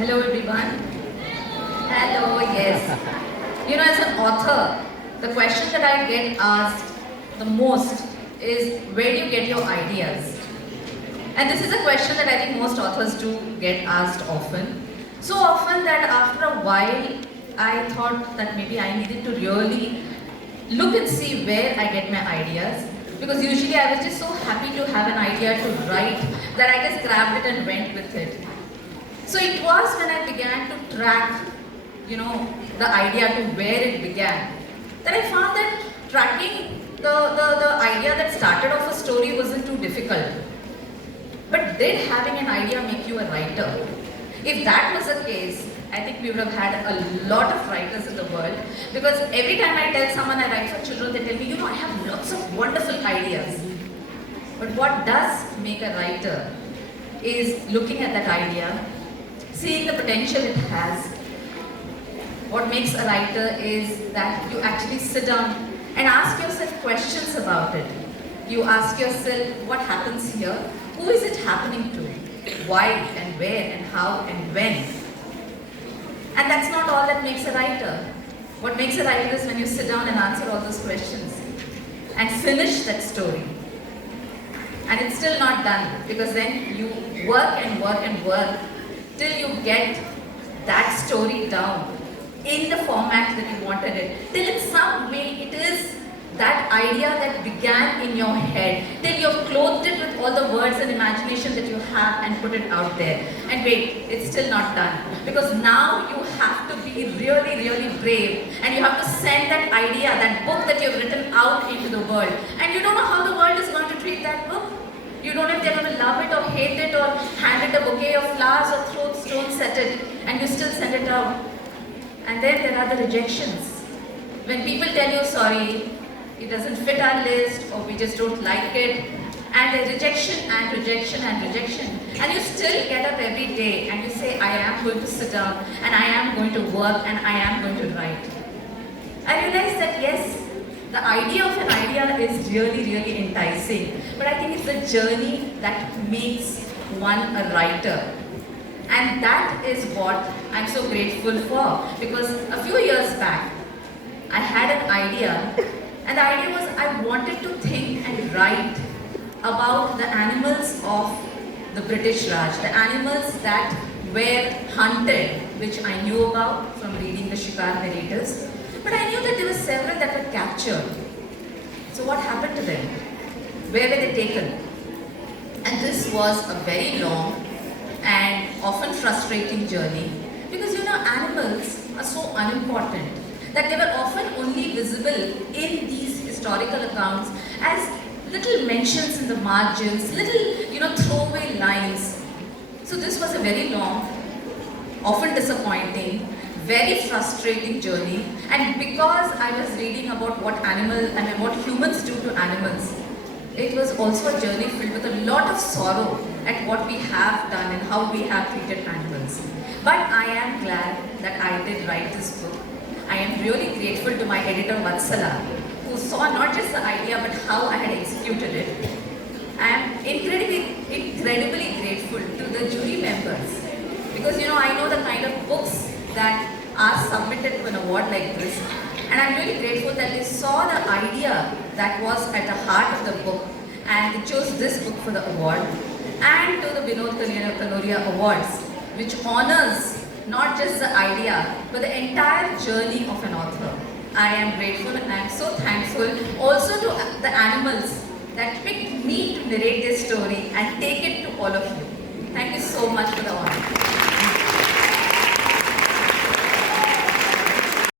Hello everyone. Hello, yes. As an author, the question that I get asked the most is where do you get your ideas? And this is a question that I think most authors do get asked often. So often that after a while, I thought that maybe I needed to really look and see where I get my ideas. Because usually I was just so happy to have an idea to write that I just grabbed it and went with it. So it was when I began to track, the idea to where it began, that I found that tracking the idea that started off a story wasn't too difficult. But did having an idea make you a writer? If that was the case, I think we would have had a lot of writers in the world, because every time I tell someone I write for children, they tell me, I have lots of wonderful ideas. But what does make a writer is looking at that idea, seeing the potential it has. What makes a writer is that you actually sit down and ask yourself questions about it. You ask yourself, what happens here? Who is it happening to? Why and where and how and when? And that's not all that makes a writer. What makes a writer is when you sit down and answer all those questions and finish that story. And it's still not done, because then you work and work and work till you get that story down in the format that you wanted it. Till in some way it is that idea that began in your head, till you've clothed it with all the words and imagination that you have and put it out there. And wait, it's still not done. Because now you have to be really, really brave, and you have to send that idea, that book that you've written out into the world. And you don't know how the world is going to treat that book. You don't know if they're going to love it or hate it, or hand it a bouquet of flowers or throw stones at it, and you still send it out. And then there are the rejections. When people tell you, sorry, it doesn't fit our list, or we just don't like it, and the rejection and rejection and rejection, and you still get up every day and you say, I am going to sit down and I am going to work and I am going to write. I realized that yes, the idea of an idea is really, really enticing, but I think it's the journey that makes one a writer. And that is what I'm so grateful for, because a few years back, I had an idea, and the idea was I wanted to think and write about the animals of the British Raj, the animals that were hunted, which I knew about from reading the Shikar narratives. But I knew that there were several that were captured. So what happened to them? Where were they taken? And this was a very long and often frustrating journey, because animals are so unimportant that they were often only visible in these historical accounts as little mentions in the margins, little throwaway lines. So this was a very long, often disappointing, very frustrating journey. And because I was reading about what humans do to animals, it was also a journey filled with a lot of sorrow at what we have done and how we have treated animals. But I am glad that I did write this book. I am really grateful to my editor Vatsala, who saw not just the idea but how I had executed it. I am incredibly grateful to the jury members, because I know the kind of books that are submitted to an award like this, and I'm really grateful that they saw the idea that was at the heart of the book and they chose this book for the award, and to the Vinod Kanoria Awards, which honors not just the idea but the entire journey of an author. I am grateful and I am so thankful also to the animals that picked me to narrate this story and take it to all of you. Thank you